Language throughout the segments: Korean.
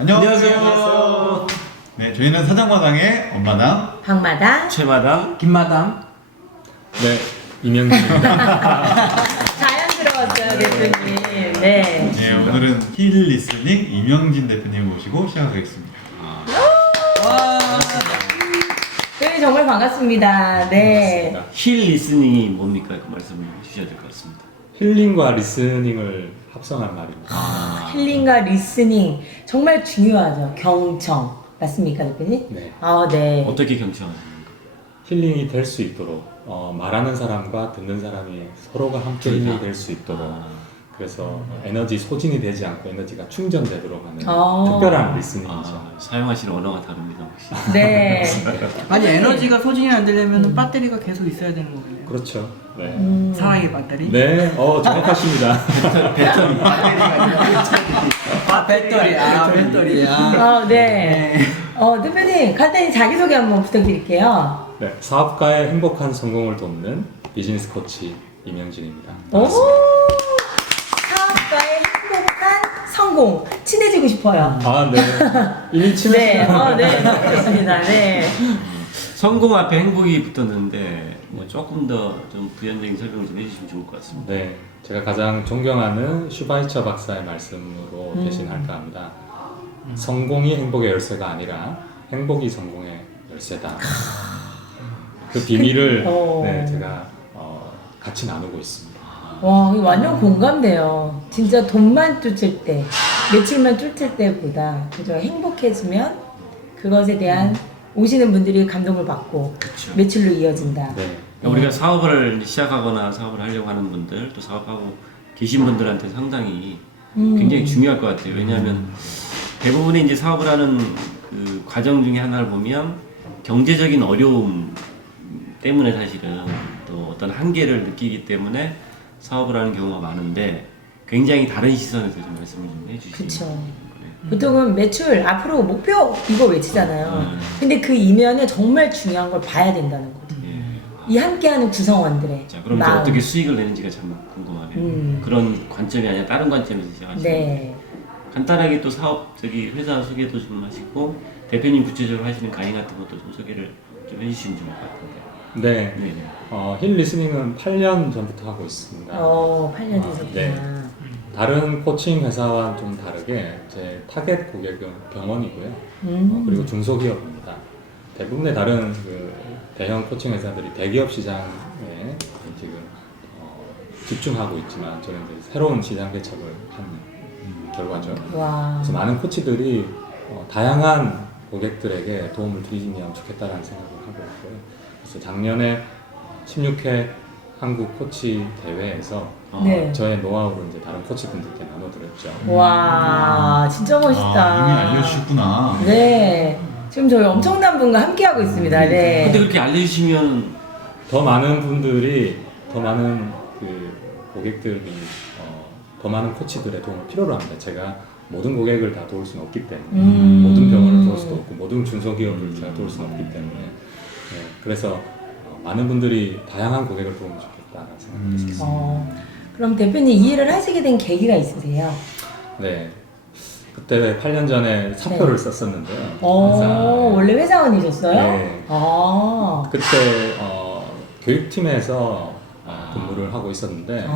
안녕하세요. 네, 저희는 사장마당의 엄마당, 방마당, 최마당, 김마당. 네, 이명진입니다. 자연스러웠어요 대표님. 네. 네, 오늘은 힐 리스닝 이명진 대표님 모시고 시작하겠습니다. 네, 정말 반갑습니다. 네. 힐 리스닝이 뭡니까? 그 말씀을 해주셔야 될 것 같습니다. 힐링과 리스닝을 합성한 말입니다. 힐링과 리스닝 정말 중요하죠. 경청 맞습니까 대표님? 네. 아 네. 어떻게 경청하십니까? 힐링이 될 수 있도록 말하는 사람과 듣는 사람이 서로가 함께 힐링이 될 수 있도록 그래서 에너지 소진이 되지 않고 에너지가 충전되도록 하는 특별한 리스닝이죠. 사용하시는 언어가 다릅니다 혹시? 네. 아니 에너지가 소진이 안 되려면 배터리가 계속 있어야 되는 거예요. 그렇죠. 네. 사랑의 배터리? 네, 정확하십니다. 배터리야. 아 네. 대표님 간단히 자기소개 한번 부탁드릴게요. 네, 사업가의 행복한 성공을 돕는 비즈니스 코치 이명진입니다. 오. 사업가의 행복한 성공 친해지고 싶어요. 아, 네. 이미 네. 친하시네요. 네. 좋습니다. 네. 성공 앞에 행복이 붙었는데 뭐 조금 더 좀 부연적인 설명을 좀 해주시면 좋을 것 같습니다. 네, 제가 가장 존경하는 슈바이처 박사의 말씀으로 대신할까 합니다. 성공이 행복의 열쇠가 아니라 행복이 성공의 열쇠다. 그 비밀을 네, 제가 같이 나누고 있습니다. 와, 이거 완전 공감돼요. 진짜 돈만 쫓을 때, 매출만 쫓을 때보다 그죠? 행복해지면 그것에 대한 오시는 분들이 감동을 받고 그렇죠. 매출로 이어진다. 네, 우리가 사업을 시작하거나 사업을 하려고 하는 분들 또 사업하고 계신 분들한테 상당히 굉장히 중요할 것 같아요. 왜냐하면 대부분의 이제 사업을 하는 그 과정 중에 하나를 보면 경제적인 어려움 때문에 사실은 또 어떤 한계를 느끼기 때문에 사업을 하는 경우가 많은데 굉장히 다른 시선에서 좀 말씀을 좀 해주시면 그쵸. 보통은 매출 앞으로 목표 이거 외치잖아요. 근데 그 이면에 정말 중요한 걸 봐야 된다는 거죠. 이 함께하는 구성원들의 자, 그럼 이제 마음. 어떻게 수익을 내는지가 참 궁금하네요. 그런 관점이 아니라 다른 관점에서 시작하시는 네. 간단하게 또 사업 회사 소개도 좀 하시고 대표님 구체적으로 하시는 강의 같은 것도 좀 소개를 좀 해주시면 좋을 것 같은데. 네. 네네. 힐 리스닝은 8년 전부터 하고 있습니다. 8년 되셨구나. 네. 다른 코칭 회사와 좀 다르게 제 타겟 고객은 병원이고요. 그리고 중소기업입니다. 대부분의 다른 그 대형 코칭 회사들이 대기업 시장에 지금 집중하고 있지만 저는 이제 새로운 시장 개척을 한 결과죠. 와. 그래서 많은 코치들이 다양한 고객들에게 도움을 드리면 좋겠다라는 생각을 하고 있고요. 그래서 작년에 16회 한국 코치 대회에서 네. 저의 노하우를 이제 다른 코치분들께 나눠드렸죠. 와, 진짜 멋있다. 이미 알려주셨구나. 네. 지금 저희 엄청난 분과 함께하고 있습니다. 네. 근데 그렇게 알려주시면 더 많은 분들이 더 많은 그 고객들이 더 많은 코치들의 도움을 필요로 합니다. 제가 모든 고객을 다 도울 수는 없기 때문에 모든 병원을 도울 수도 없고 모든 중소기업을 제가 도울 수는 없기 때문에 그래서 많은 분들이 다양한 고객을 도우면 좋겠다라는 생각을 했습니다. 그럼 대표님 이 일을 하시게 된 계기가 있으세요? 네, 그때 8년 전에 사표를 썼었는데요. 원래 회사원이셨어요? 네. 아. 그때 교육팀에서 근무를 하고 있었는데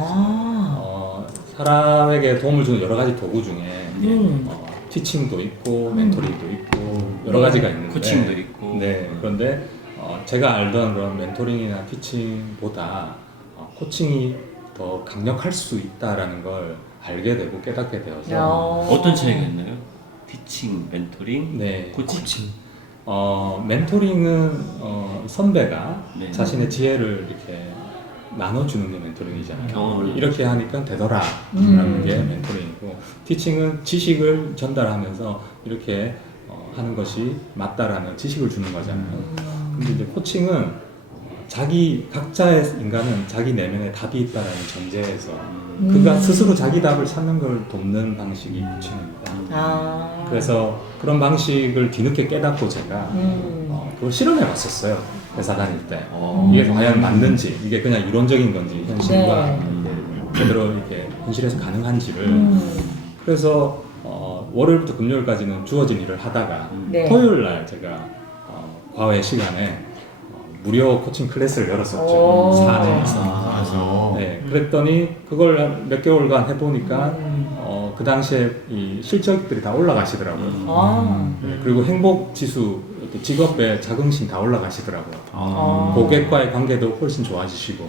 사람에게 도움을 주는 여러 가지 도구 중에 티칭도 있고 멘토링도 있고 여러 가지가 있는데 코칭도 있고. 네, 그런데 제가 알던 그런 멘토링이나 티칭보다 코칭이 더 강력할 수 있다라는 걸 알게 되고 깨닫게 되어서 어떤 차이가 있나요? 티칭, 멘토링, 네. 코칭. 멘토링은 선배가 네. 자신의 지혜를 이렇게 나눠주는 게 멘토링이잖아요. 경험을. 이렇게 하니까 되더라 라는 게 멘토링이고 티칭은 지식을 전달하면서 이렇게 하는 것이 맞다라는 지식을 주는 거잖아요. 근데 이제 코칭은 각자의 인간은 자기 내면에 답이 있다라는 전제에서 그가 스스로 자기 답을 찾는 걸 돕는 방식이 코칭입니다. 그래서 그런 방식을 뒤늦게 깨닫고 제가 그걸 실험해 봤었어요. 회사 다닐 때. 이게 과연 맞는지, 이게 그냥 이론적인 건지, 현실과 제대로 이렇게 현실에서 가능한지를. 그래서 월요일부터 금요일까지는 주어진 일을 하다가 네. 토요일 날 제가 과외 시간에 무료 코칭 클래스를 열었었죠. 오. 사내에서. 맞아. 네, 그랬더니 그걸 한몇 개월간 해보니까 그 당시에 이 실적들이 다 올라가시더라고요. 아. 네, 그리고 행복 지수, 이렇게 직업의 자긍심 다 올라가시더라고요. 아. 고객과의 관계도 훨씬 좋아지시고.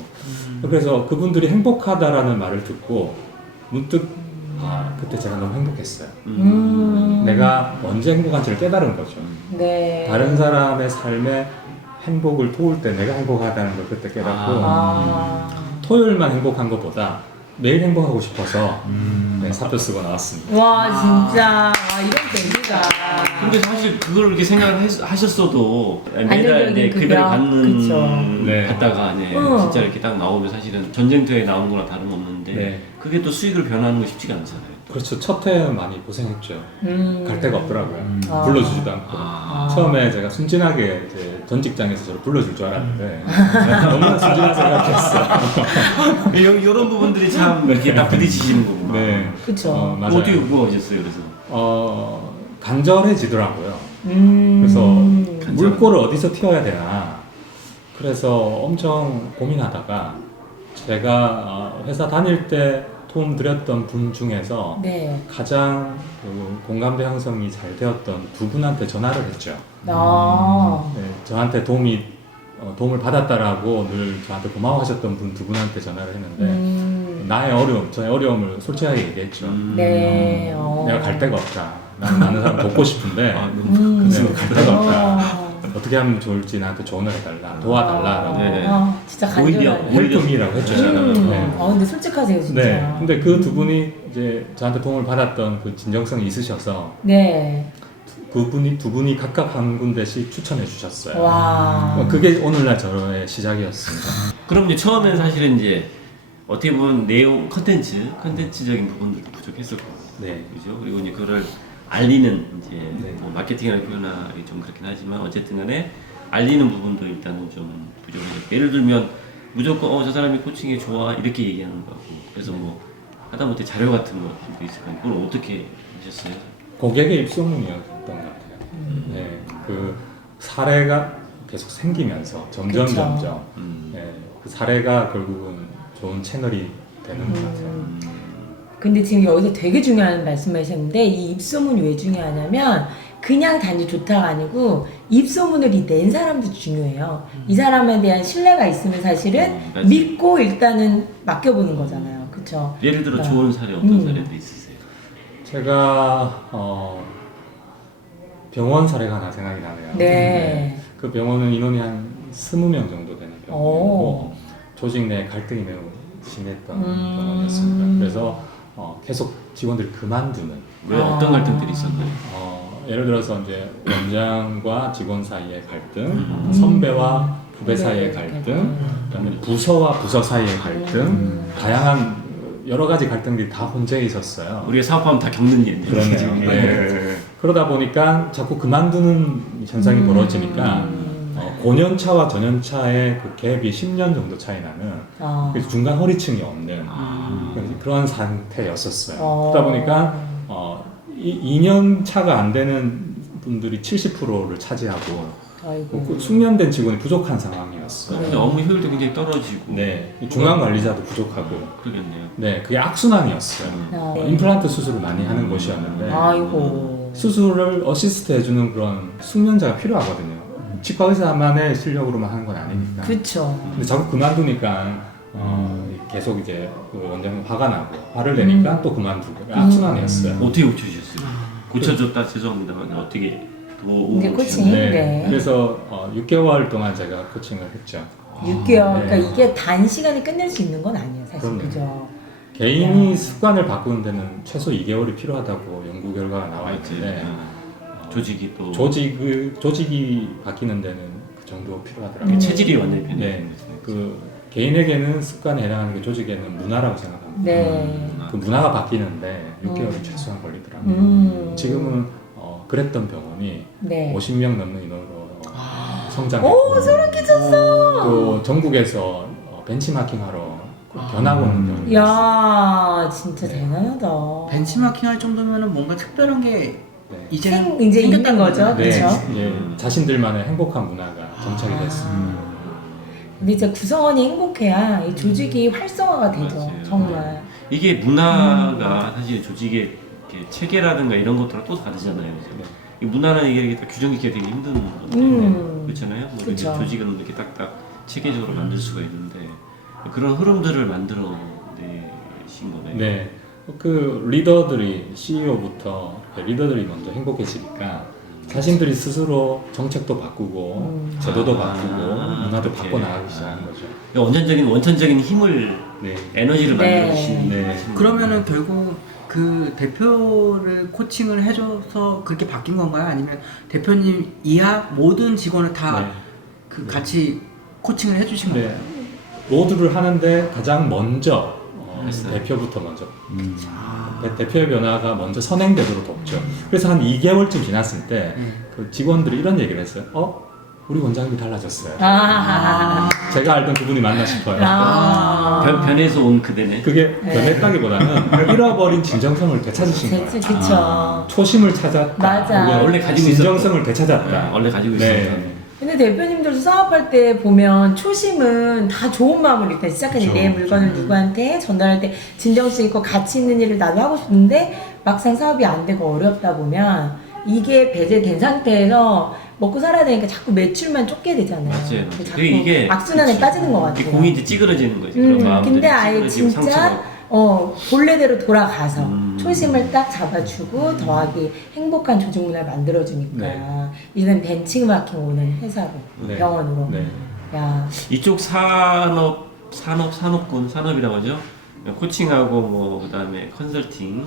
그래서 그분들이 행복하다라는 말을 듣고 문득 그때 제가 너무 행복했어요. 내가 언제 행복한지를 깨달은 거죠. 네. 다른 사람의 삶에 행복을 도울 때 내가 행복하다는 걸 그때 깨닫고 아. 토요일만 행복한 것보다 매일 행복하고 싶어서 네, 사표 쓰고 나왔습니다. 와 진짜 와 이런 계기가. 근데 사실 그걸 그렇게 생각을 하셨어도 매달 안정적인 급여를 급여? 받는 그쵸. 네. 받다가 진짜 이렇게 딱 나오면 사실은 전쟁터에 나오는 거랑 다름없는데 네. 그게 또 수익을 변하는 거 쉽지가 않잖아요. 그렇죠. 첫 해 많이 고생했죠. 갈 데가 없더라고요. 아. 불러주지도 않고. 아. 처음에 제가 순진하게 이제 전 직장에서 저를 불러줄 줄 알았는데 너무나 순진한 생각했어. 이런 부분들이 참 이렇게 딱 부딪히시는 거구나. 네. 그쵸. 맞아요. 어떻게 구하셨어요, 그래서? 간절해지더라고요. 그래서 물꼬를 어디서 튀어야 되나. 그래서 엄청 고민하다가 제가 회사 다닐 때 도움 드렸던 분 중에서 네. 가장 공감대 형성이 잘 되었던 두 분한테 전화를 했죠. 아. 네, 저한테 도움을 받았다라고 늘 저한테 고마워하셨던 분 두 분한테 전화를 했는데 나의 어려움, 저의 어려움을 솔직하게 얘기했죠. 네. 내가 갈 데가 없다. 나는 많은 사람 돕고 싶은데 근데 갈 데가 없다. 어떻게 하면 좋을지 나한테 조언을 해달라, 도와달라라고. 네. 진짜 오히려 간절하네. 헬프미라고 했죠. 제가. 네. 근데 솔직하세요 진짜. 네. 근데 그 두 분이 이제 저한테 도움을 받았던 그 진정성이 있으셔서 네. 두 분이 각각 한 군데씩 추천해 주셨어요. 와. 그게 오늘날 저의 시작이었습니다. 그럼 이제 처음에는 사실은 이제 어떻게 보면 내용, 컨텐츠적인 부분들도 부족했을 거고. 네. 그죠? 그리고 이제 그거를 알리는 이제 네. 뭐 마케팅이라는 표현이 좀 그렇긴 하지만 어쨌든 간에 알리는 부분도 일단은 좀 부족해요. 예를 들면 무조건 저 사람이 코칭이 좋아 이렇게 얘기하는 거고 그래서 뭐 하다못해 자료 같은 것도 있을 거예요. 그걸 어떻게 하셨어요? 고객의 입소문이었던 것 같아요. 네. 그 사례가 계속 생기면서 점점 그쵸. 점점 네. 그 사례가 결국은 좋은 채널이 되는 것 같아요. 근데 지금 여기서 되게 중요한 말씀하셨는데 이 입소문이 왜 중요하냐면 그냥 단지 좋다가 아니고 입소문을 낸 사람도 중요해요. 이 사람에 대한 신뢰가 있으면 사실은 맞아요. 믿고 일단은 맡겨보는 거잖아요. 그쵸? 예를 들어 네. 좋은 사례 어떤 사례도 있으세요? 제가 병원 사례가 하나 생각이 나네요. 네. 그 병원은 인원이 한 20명 정도 되는 병원이고 조직 내 갈등이 매우 심했던 병원이었습니다. 그래서 계속 직원들이 그만두는 왜 어떤 갈등들이 있었나요? 예를 들어서 이제 원장과 직원 사이의 갈등, 선배와 후배 사이의 갈등, 그다음에 부서와 부서 사이의 갈등, 다양한 여러 가지 갈등들이 다 혼재해 있었어요. 우리가 사업하면 다 겪는 일이에요. 그러네요. 네. 그러다 보니까 자꾸 그만두는 현상이 벌어지니까 5년차와 전년차의 그 갭이 10년 정도 차이 나는 그래서 중간 허리층이 없는 그런 상태였었어요. 그러다 보니까 2년 차가 안 되는 분들이 70%를 차지하고 아이고. 숙련된 직원이 부족한 상황이었어요. 근데 업무 효율도 굉장히 떨어지고. 네, 중간 관리자도 부족하고. 그러겠네요. 네, 그게 악순환이었어요. 임플란트 수술을 많이 하는 곳이었는데 아이고. 수술을 어시스트 해주는 그런 숙련자가 필요하거든요. 치과 의사만의 실력으로만 하는 건 아니니까. 그쵸. 근데 자꾸 그만두니까 계속 이제 그 원장님 화가 나고 화를 내니까 또 그만두고 악순환이었어요. 어떻게 고쳐주셨어요? 고쳐줬다 죄송합니다만 어떻게 이제 코칭? 네. 그래서 6개월 동안 제가 코칭을 했죠. 6개월. 네. 그러니까 이게 단시간에 끝낼 수 있는 건 아니에요, 사실. 그럼요. 그죠? 개인이 습관을 바꾸는 데는 최소 2개월이 필요하다고 연구 결과가 나와 있는데 조직이 또 조직이 바뀌는 데는 그 정도 필요하더라고요. 체질이 완전히 변해요. 네, 그 개인에게는 습관에 해당하는 게 조직에는 문화라고 생각합니다. 네. 그 문화가 바뀌는데 6개월이 최소한 걸리더라고요. 지금은 그랬던 병원이 네. 50명 넘는 인원으로 성장했고 오, 소름 끼쳤어! 또 전국에서 벤치마킹하러 변하고 오는 경우. 야, 진짜 대단하다. 벤치마킹 할 정도면은 뭔가 특별한 게 네. 이제는 이제 있는 생겼다는 거죠, 네, 그렇죠? 예, 자신들만의 행복한 문화가 정착이 됐습니다. 근데 이제 구성원이 행복해야 이 조직이 활성화가 되죠, 맞아요. 정말. 이게 문화가 사실 조직의 이렇게 체계라든가 이런 것들랑 또 다르잖아요. 그죠? 네. 이 문화는 이게 딱 규정짓기가 되게 힘든 건데 그렇잖아요. 뭐 이렇게 그쵸. 조직은 이렇게 딱딱 체계적으로 만들 수가 있는데 그런 흐름들을 만들어 내신 거네요. 네, 그 리더들이 CEO부터 리더들이 먼저 행복해지니까 자신들이 스스로 정책도 바꾸고 제도도 바꾸고 문화도 그렇게. 바꿔 나가기 시작한 거죠. 원천적인 힘을 네, 에너지를 네. 만들어주시는 네. 그러면은 결국 그 대표를 코칭을 해줘서 그렇게 바뀐 건가요? 아니면 대표님 이하 모든 직원을 다 네. 그 같이 코칭을 해주신 건가요? 네. 모두를 하는데 가장 먼저 했어요. 대표부터 먼저 아, 대표의 변화가 먼저 선행되도록 돕죠. 그래서 한 2개월쯤 지났을 때 그 직원들이 이런 얘기를 했어요. 우리 원장님이 달라졌어요. 아, 제가 알던 그분이 맞나 싶어요. 변해서 온 그대네. 그게 변했다기보다는 잃어버린 진정성을 되찾으신 거예요. 그쵸. 초심을 찾았다. 맞아. 혹은 원래 가지고 진정성을 되찾았다. 네, 원래 가지고 있었던. 근데 대표님들도 사업할 때 보면 초심은 다 좋은 마음으로 일단 시작하지. 내 물건을 누구한테 전달할 때 진정성 있고 가치 있는 일을 나도 하고 싶은데 막상 사업이 안 되고 어렵다 보면 이게 배제된 상태에서 먹고 살아야 되니까 자꾸 매출만 쫓게 되잖아요. 맞아요. 자꾸 이게 악순환에 그치. 빠지는 것 이게 같아요. 공이 이제 찌그러지는 거지. 그런 마음들이 근데 아예 찌그러지고 진짜 상처가. 본래대로 돌아가서 음. 초심을 딱 잡아주고 더하기 행복한 조직 문화를 만들어주니까 네. 이제는 벤치마킹 오는 회사로 네. 병원으로. 네. 야, 이쪽 산업이라고 하죠. 코칭하고 뭐 그다음에 컨설팅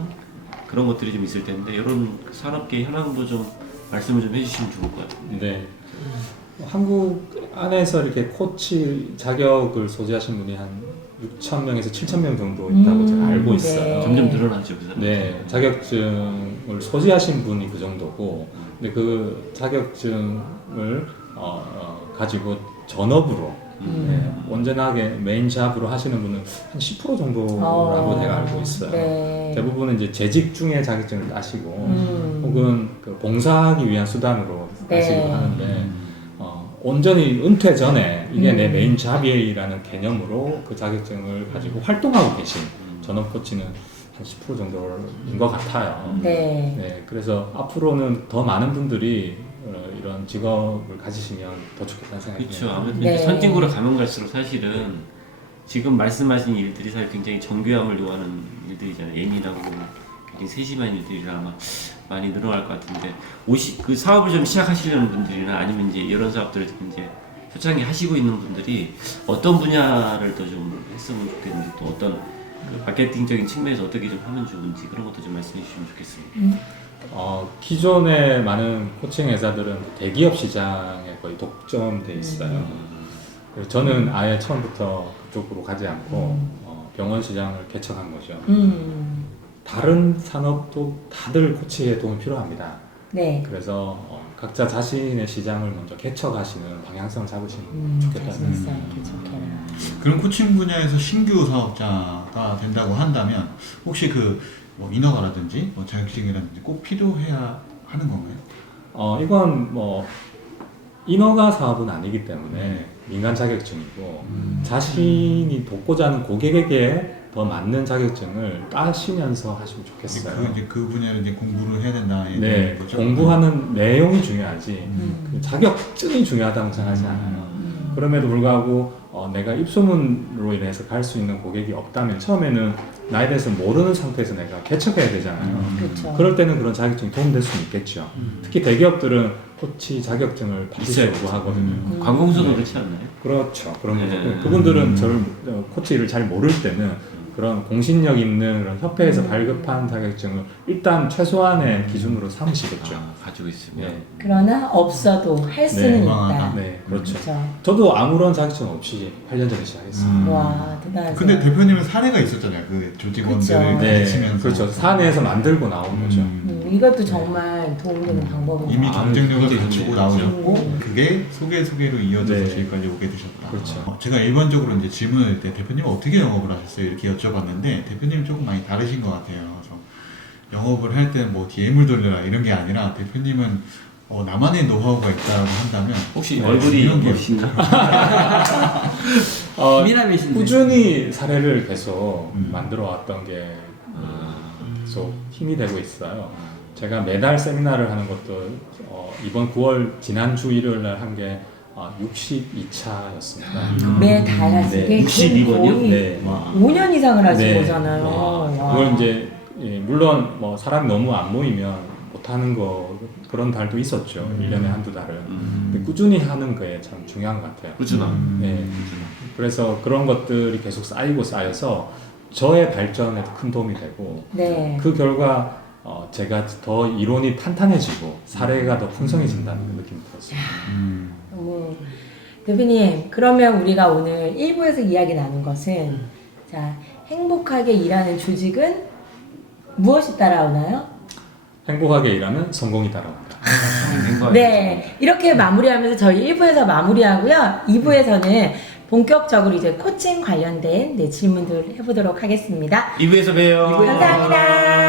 그런 것들이 좀 있을 텐데 이런 산업계 현황도 좀 말씀을 좀 해주시면 좋을 것 같아요. 네. 한국 안에서 이렇게 코치 자격을 소지하신 분이 한 6,000명에서 7,000명 정도 있다고 제가 알고 있어요. 네. 점점 늘어나죠, 그 사람. 네, 자격증을 소지하신 분이 그 정도고, 근데 그 자격증을 가지고 전업으로 네, 온전하게 메인 잡으로 하시는 분은 한 10% 정도라고 제가 알고 있어요. 네. 대부분은 이제 재직 중에 자격증을 따시고, 음. 혹은 그 봉사하기 위한 수단으로 네. 따시고 하는데, 온전히 은퇴 전에 이게 내 메인 잡이라는 개념으로 그 자격증을 가지고 활동하고 계신 전업 코치는 한 10% 정도인 것 같아요. 네. 네, 그래서 앞으로는 더 많은 분들이 이런 직업을 가지시면 더 좋겠다는 생각이 그렇죠. 듭니다. 아무래도 네. 이제 선진국으로 가면 갈수록 사실은 지금 말씀하신 일들이 사실 굉장히 정교함을 요하는 일들이잖아요. 예민하고 굉장히 세심한 일들이라 아마 많이 늘어날 것 같은데 그 사업을 좀 시작하시려는 분들이나 아니면 이제 이런 사업들을 이제 초창기 하시고 있는 분들이 어떤 분야를 더 좀 했으면 좋겠는지 또 어떤 그 마케팅적인 측면에서 어떻게 좀 하면 좋은지 그런 것도 좀 말씀해 주시면 좋겠습니다. 기존의 많은 코칭 회사들은 대기업 시장에 거의 독점돼 있어요. 그래서 저는 아예 처음부터 그쪽으로 가지 않고 병원 시장을 개척한 거죠. 다른 산업도 다들 코치의 도움이 필요합니다. 네. 그래서 각자 자신의 시장을 먼저 개척하시는 방향성을 잡으시면 좋겠다는 자신 있어 생각입니다. 개척해라. 그런 코칭 분야에서 신규 사업자가 된다고 한다면 혹시 뭐 인허가라든지 뭐 자격증이라든지 꼭 필요해야 하는 건가요? 이건 뭐 인허가 사업은 아니기 때문에 민간 자격증이고 자신이 돕고자 하는 고객에게 더 맞는 자격증을 따시면서 하시면 좋겠어요. 이제 그 분야를 이제 공부를 해야 된다. 네, 거죠? 공부하는 내용이 중요하지 그 자격증이 중요하다고 생각하지 않아요. 그럼에도 불구하고 내가 입소문으로 인해서 갈 수 있는 고객이 없다면 처음에는 나에 대해서 모르는 상태에서 내가 개척해야 되잖아요. 그렇죠. 그럴 때는 그런 자격증이 도움될 수는 있겠죠. 특히 대기업들은 코치 자격증을 있어요. 받으려고 하거든요. 관공서도 그렇지 않나요? 그렇죠. 그런 네. 거죠. 그분들은 저를 코치를 잘 모를 때는 그런 공신력 있는 그런 협회에서 발급한 자격증을 일단 최소한의 기준으로 삼으시겠죠. 가지고 있으면. 네. 그러나 없어도 할 수는 있다. 네, 그렇죠. 그렇죠. 저도 아무런 자격증 없이 8년 전에 시작했습니다. 와, 대단하세요. 근데 대표님은 사례가 있었잖아요. 그 조직원들을 그쵸. 네, 가르치면서. 그렇죠. 사내에서 만들고 나온 거죠. 이것도 정말 도움되는 방법인 이미 것 같아요. 경쟁력을 굉장히 갖추고 좋네요. 나오셨고 그게 소개로 이어져서 네. 저희까지 오게 되셨다. 그렇죠. 제가 일반적으로 이제 질문할 때 대표님은 어떻게 영업을 하셨어요? 이렇게 여쭤봤는데 대표님은 조금 많이 다르신 것 같아요. 그래서 영업을 할 때 뭐 DM을 돌려라 이런 게 아니라 대표님은 나만의 노하우가 있다고 한다면 혹시 네, 얼굴이 이런 게 멋있나? 미남이신데. 꾸준히 사례를 계속 음. 만들어 왔던 게 계속 힘이 되고 있어요. 제가 매달 세미나를 하는 것도 이번 9월 지난주 일요일 날 한 게 62차였습니다. 매달 하시게 네. 62번이요? 거의 네. 5년 이상을 하신 네. 거잖아요. 와. 그걸 이제 물론 뭐 사람이 너무 안 모이면 못하는 거 그런 달도 있었죠. 1년에 한두 달은. 근데 꾸준히 하는 거에 참 중요한 것 같아요. 꾸준함. 네. 그래서 그런 것들이 계속 쌓여서 저의 발전에도 큰 도움이 되고 네. 그 결과 제가 더 이론이 탄탄해지고 사례가 더 풍성해진다는 그 느낌이 들었어요. 너무 대표님, 그러면 우리가 오늘 1부에서 이야기 나눈 것은 자, 행복하게 일하는 조직은 무엇이 따라오나요? 행복하게 일하면 성공이 따라온다. 네, 이렇게 마무리하면서 저희 1부에서 마무리하고요. 2부에서는 본격적으로 이제 코칭 관련된 질문들 해보도록 하겠습니다. 2부에서 봬요. 감사합니다.